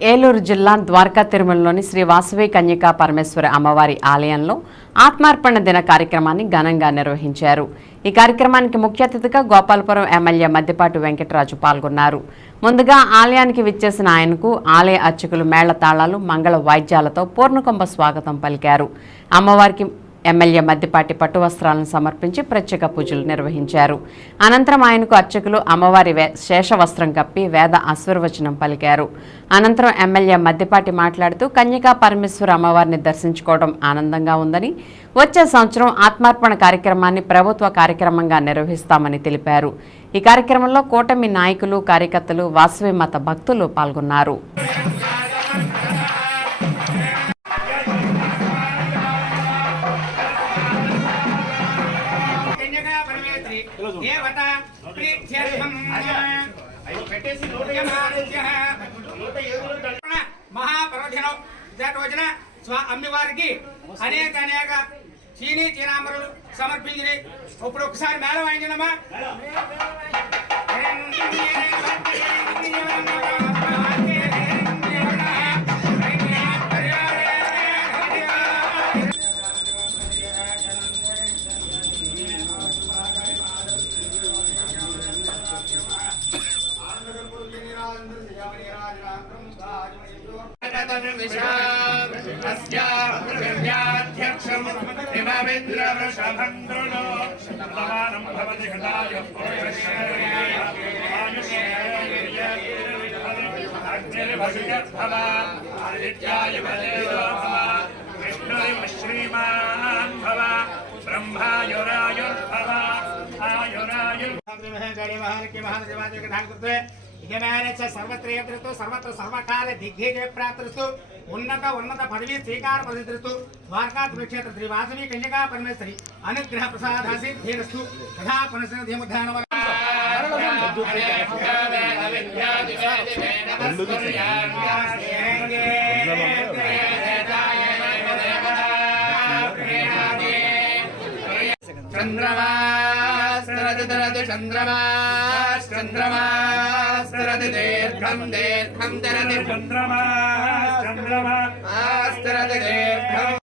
ఏలూరు జిల్లా ద్వారకా తిరుమలలోని శ్రీ వాసవి కన్యకా పరమేశ్వర అమ్మవారి ఆలయంలో ఆత్మార్పణ దిన కార్యక్రమాన్ని ఘనంగా నిర్వహించారు. ఈ కార్యక్రమానికి ముఖ్య అతిథిగా గోపాలపురం ఎమ్మెల్యే మద్దిపాటి వెంకటరాజు పాల్గొన్నారు. ముందుగా ఆలయానికి విచ్చేసిన ఆయనకు ఆలయ అర్చకులు మేళతాళాలు, మంగళ వాయిద్యాలతో పూర్ణకుంభ స్వాగతం పలికారు. అమ్మవారికి ఎమ్మెల్యే మద్దిపాటి పట్టు వస్త్రాలను సమర్పించి ప్రత్యేక పూజలు నిర్వహించారు. అనంతరం ఆయనకు అర్చకులు అమ్మవారి శేషవస్త్రం కప్పి వేద ఆశీర్వచనం పలికారు. అనంతరం ఎమ్మెల్యే మద్దిపాటి మాట్లాడుతూ కన్యకా పరమేశ్వర అమ్మవారిని దర్శించుకోవడం ఆనందంగా ఉందని, వచ్చే సంవత్సరం ఆత్మార్పణ కార్యక్రమాన్ని ప్రభుత్వ కార్యక్రమంగా నిర్వహిస్తామని తెలిపారు. ఈ కార్యక్రమంలో కూటమి నాయకులు, కార్యకర్తలు, వాసవి మత భక్తులు పాల్గొన్నారు. మహాపర్వదినం రోజున అమ్మవారికి అనేక చీనీ చీనాంబరులు సమర్పించి ఇప్పుడు ఒకసారి మేళ వాయించినమ్మా. सर्वत्र सर्वकाल दिग्विजय प्राप्तस्तु उन्नत पदवी स्वीकार पद्धतिस्तु द्वारका क्षेत्र श्री वासवी कन्यका परमेश्वरी अनुग्रह प्रसाद सिद्धिरस्तु तथा पुनस्संध्यान चंद्रमास्तरति दीर्घं दीर्घं तरति चंद्रमास्तरति दीर्घं